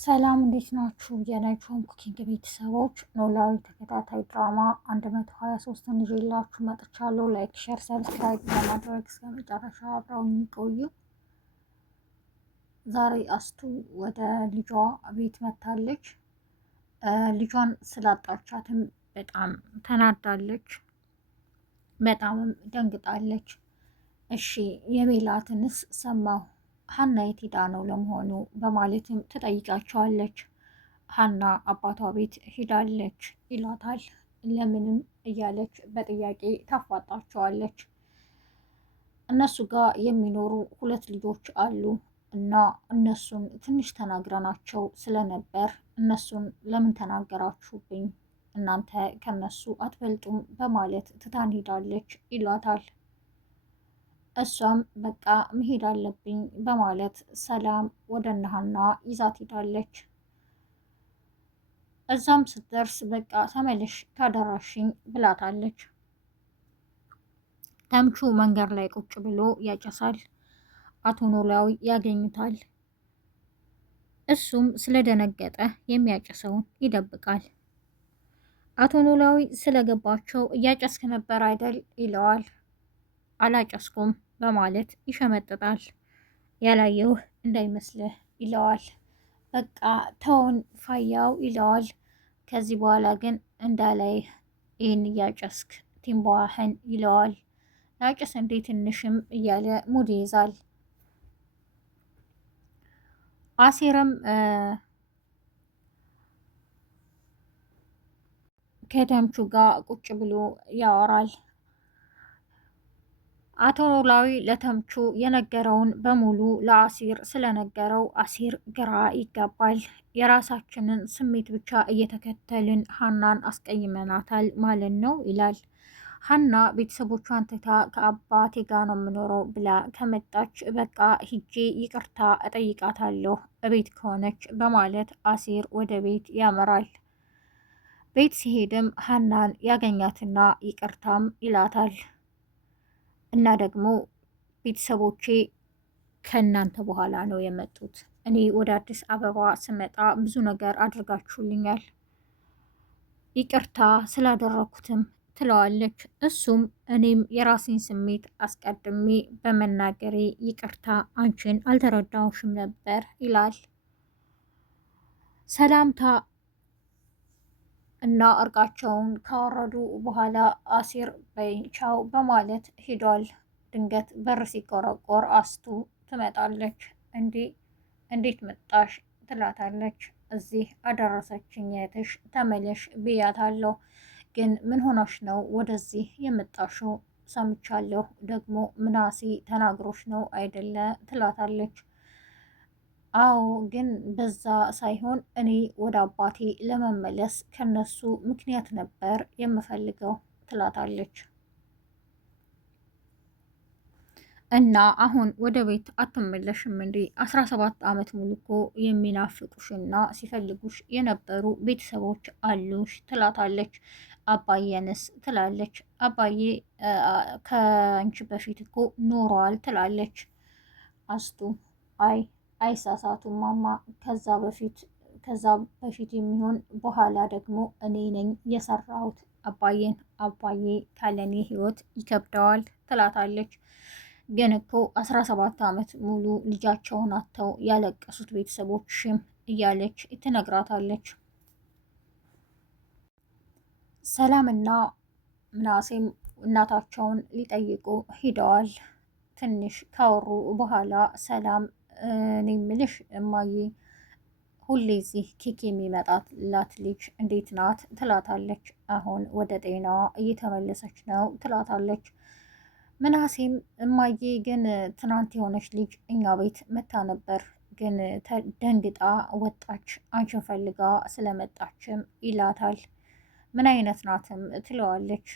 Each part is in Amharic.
ሰላም እንዴት ናችሁ? የናይትሮም ኩኪንግ ቤተሰቦች ኖላዊ ተከታታይ ድራማ 123ን ይዤላችሁ መጥቻለሁ። ላይክ፣ ሼር፣ ሰብስክራይብ በማድረግ እስከ መጨረሻ አብረውን ቆዩ። ዛሬ አስቱ ወደ ልጇ ቤት መታለች። ልጇን ስላጣቻትም በጣም ተናዳለች፣ በጣምም ደንግጣለች። እሺ የሜላትንስ ሰማሁ፣ ሀና የት ሄዳ ነው ለመሆኑ በማለትም ትጠይቃቸዋለች። ሀና አባቷ ቤት ሄዳለች ይሏታል። ለምንም እያለች በጥያቄ ታፋጣቸዋለች። እነሱ ጋር የሚኖሩ ሁለት ልጆች አሉ እና እነሱን ትንሽ ተናግረናቸው ስለነበር እነሱን ለምን ተናገራችሁብኝ? እናንተ ከነሱ አትበልጡም በማለት ትታን ሄዳለች ይሏታል። እሷም በቃ መሄድ አለብኝ በማለት ሰላም ወደ እነ ሀና ይዛት ሄዳለች። እዛም ስትደርስ በቃ ተመለሽ ካደራሽኝ ብላታለች። ተምቹ መንገድ ላይ ቁጭ ብሎ ያጨሳል። አቶ ኖላዊ ያገኙታል። እሱም ስለደነገጠ የሚያጨሰውን ይደብቃል። አቶ ኖላዊ ስለገባቸው እያጨስክ ነበር አይደል ይለዋል። አላጨስኩም በማለት ይሸመጥጣል። ያላየውህ እንዳይመስልህ ይለዋል። በቃ ተውን ፋያው ይለዋል። ከዚህ በኋላ ግን እንዳላይ ይህን እያጨስክ ቲምባዋህን ይለዋል። ላጭስ እንዴ ትንሽም እያለ ሙድ ይይዛል። አሴርም ከተምቹ ጋር ቁጭ ብሎ ያወራል። አቶ ኖላዊ ለተምቹ የነገረውን በሙሉ ለአሲር ስለነገረው አሲር ግራ ይጋባል። የራሳችንን ስሜት ብቻ እየተከተልን ሀናን አስቀይመናታል ማለት ነው ይላል። ሀና ቤተሰቦቿን ትታ ከአባቴ ጋር ነው የምኖረው ብላ ከመጣች በቃ ሂጄ ይቅርታ እጠይቃታለሁ እቤት ከሆነች በማለት አሲር ወደ ቤት ያመራል። ቤት ሲሄድም ሀናን ያገኛትና ይቅርታም ይላታል። እና ደግሞ ቤተሰቦቼ ከእናንተ በኋላ ነው የመጡት። እኔ ወደ አዲስ አበባ ስመጣ ብዙ ነገር አድርጋችሁልኛል፣ ይቅርታ ስላደረኩትም ትለዋለች። እሱም እኔም የራሴን ስሜት አስቀድሜ በመናገሬ ይቅርታ፣ አንቺን አልተረዳሁሽም ነበር ይላል። ሰላምታ እና እርቃቸውን ካወረዱ በኋላ አሲር በቻው በማለት ሄዷል። ድንገት በር ሲቆረቆር አስቱ ትመጣለች። እንዴት መጣሽ ትላታለች። እዚህ አደረሰችኝ እህትሽ ተመለሽ ብያታለሁ፣ ግን ምን ሆነሽ ነው ወደዚህ የመጣሽው? ሰምቻለሁ ደግሞ ምናሴ ተናግሮሽ ነው አይደለ ትላታለች። አዎ ግን በዛ ሳይሆን እኔ ወደ አባቴ ለመመለስ ከነሱ ምክንያት ነበር የምፈልገው ትላታለች። እና አሁን ወደ ቤት አትመለሽም እንዴ? 17 ዓመት ሙሉ እኮ የሚናፍቁሽና ሲፈልጉሽ የነበሩ ቤተሰቦች አሉሽ ትላታለች። አባዬንስ ትላለች። አባዬ ከአንቺ በፊት እኮ ኖረዋል ትላለች አስቱ። አይሳሳቱም ማማ፣ ከዛ በፊት የሚሆን በኋላ ደግሞ እኔ ነኝ የሰራሁት አባዬን። አባዬ ካለኔ ህይወት ይከብደዋል ትላታለች። ግን እኮ 17 ዓመት ሙሉ ልጃቸውን አጥተው ያለቀሱት ቤተሰቦችሽም እያለች ትነግራታለች። ሰላምና ምናሴም እናታቸውን ሊጠይቁ ሂደዋል። ትንሽ ካወሩ በኋላ ሰላም እኔ ምልሽ እማዬ ሁሌ እዚህ ኬክ የሚመጣላት ልጅ እንዴት ናት ትላታለች። አሁን ወደ ጤናዋ እየተመለሰች ነው ትላታለች። ምናሴም እማዬ ግን ትናንት የሆነች ልጅ እኛ ቤት መታ ነበር፣ ግን ደንግጣ ወጣች አንቺን ፈልጋ ስለመጣችም ይላታል። ምን አይነት ናትም ትለዋለች።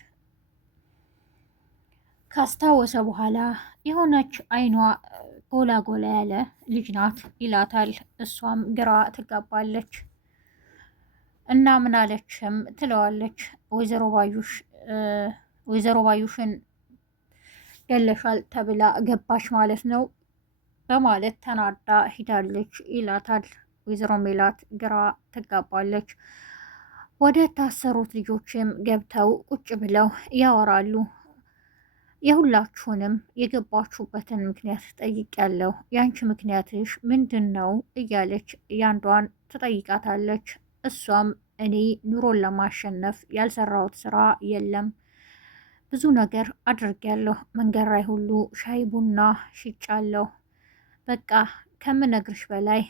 ካስታወሰ በኋላ የሆነች አይኗ ጎላ ጎላ ያለ ልጅ ናት ይላታል። እሷም ግራ ትጋባለች። እና ምን አለችም ትለዋለች። ወይዘሮ ባዩሽን ገለሻል ተብላ ገባች ማለት ነው በማለት ተናዳ ሂዳለች ይላታል። ወይዘሮ ሜላት ግራ ትጋባለች። ወደ ታሰሩት ልጆችም ገብተው ቁጭ ብለው ያወራሉ። የሁላችሁንም የገባችሁበትን ምክንያት ጠይቄያለሁ። ያንቺ ምክንያትሽ ምንድን ነው እያለች ያንዷን ትጠይቃታለች። እሷም እኔ ኑሮን ለማሸነፍ ያልሰራሁት ስራ የለም፣ ብዙ ነገር አድርጌያለሁ። መንገድ ላይ ሁሉ ሻይ ቡና ሽጫለሁ። በቃ ከምነግርሽ በላይ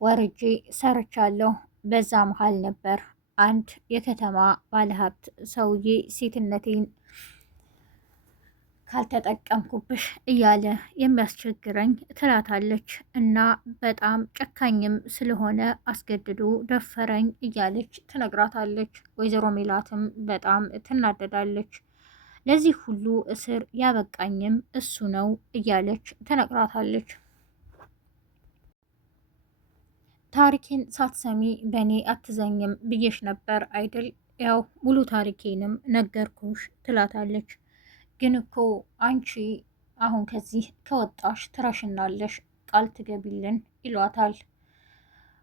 ወርጄ ሰርቻለሁ። በዛ መሀል ነበር አንድ የከተማ ባለሀብት ሰውዬ ሴትነቴን ካልተጠቀምኩብሽ እያለ የሚያስቸግረኝ ትላታለች። እና በጣም ጨካኝም ስለሆነ አስገድዶ ደፈረኝ እያለች ትነግራታለች። ወይዘሮ ሜላትም በጣም ትናደዳለች። ለዚህ ሁሉ እስር ያበቃኝም እሱ ነው እያለች ትነግራታለች። ታሪኬን ሳትሰሚ በእኔ አትዘኝም ብዬሽ ነበር አይደል? ያው ሙሉ ታሪኬንም ነገርኩሽ ትላታለች። ግን እኮ አንቺ አሁን ከዚህ ከወጣሽ ትረሽናለሽ፣ ቃል ትገቢልን ይሏታል።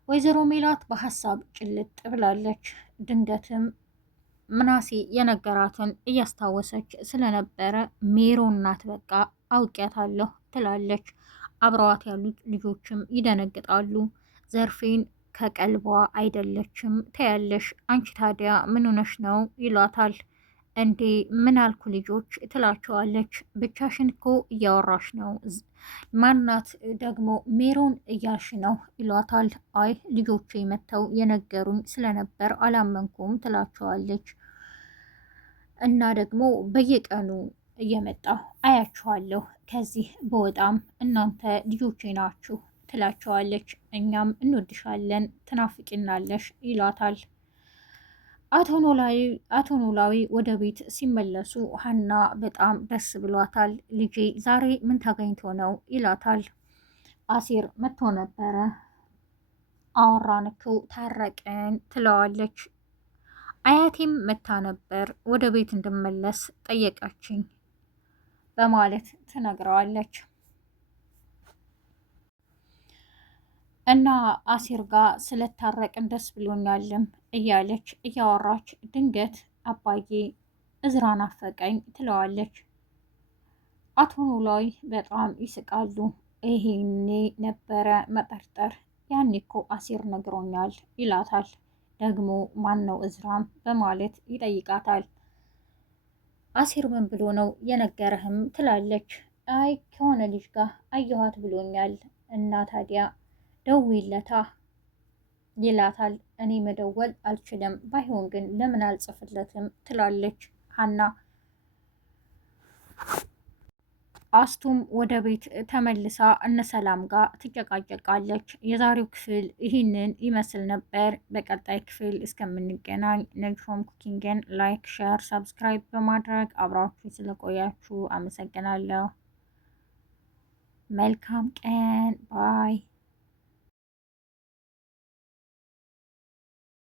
ወይዘሮ ሜላት በሀሳብ ጭልጥ ብላለች። ድንገትም ምናሴ የነገራትን እያስታወሰች ስለነበረ ሜሮን ናት በቃ አውቂያታለሁ ትላለች። አብረዋት ያሉት ልጆችም ይደነግጣሉ። ዘርፌን ከቀልቧ አይደለችም ተያለሽ፣ አንቺ ታዲያ ምን ሆነሽ ነው ይሏታል። እንዴ ምን አልኩ ልጆች ትላቸዋለች። ብቻሽን እኮ እያወራሽ ነው፣ ማናት ደግሞ ሜሮን እያልሽ ነው ይሏታል። አይ ልጆቼ መጥተው የነገሩኝ ስለነበር አላመንኩም ትላቸዋለች። እና ደግሞ በየቀኑ እየመጣሁ አያችኋለሁ፣ ከዚህ በወጣም እናንተ ልጆቼ ናችሁ ትላቸዋለች። እኛም እንወድሻለን ትናፍቂናለሽ ይሏታል። አቶ ኖላዊ ወደ ቤት ሲመለሱ ሀና በጣም ደስ ብሏታል። ልጄ ዛሬ ምን ተገኝቶ ነው ይላታል። አሲር መጥቶ ነበረ፣ አወራንኩ፣ ታረቅን ትለዋለች። አያቴም መታ ነበር፣ ወደ ቤት እንድመለስ ጠየቀችኝ በማለት ትነግረዋለች። እና አሲር ጋር ስለታረቅን ደስ ብሎኛልም እያለች እያወራች ድንገት አባዬ እዝራ ናፈቀኝ ትለዋለች። አቶ ኖላዊ በጣም ይስቃሉ። ይሄኔ ነበረ መጠርጠር፣ ያኔ እኮ አሲር ነግሮኛል ይላታል። ደግሞ ማን ነው እዝራም በማለት ይጠይቃታል። አሲር ምን ብሎ ነው የነገረህም ትላለች። አይ ከሆነ ልጅ ጋር አየኋት ብሎኛል። እና ታዲያ ደውይለታ ይላታል። እኔ መደወል አልችልም፣ ባይሆን ግን ለምን አልጽፍለትም ትላለች ሀና። አስቱም ወደ ቤት ተመልሳ እነ ሰላም ጋር ትጨቃጨቃለች። የዛሬው ክፍል ይህንን ይመስል ነበር። በቀጣይ ክፍል እስከምንገናኝ ነጅሆም ኩኪንግን ላይክ፣ ሼር፣ ሰብስክራይብ በማድረግ አብራችሁ ስለቆያችሁ አመሰግናለሁ። መልካም ቀን ባይ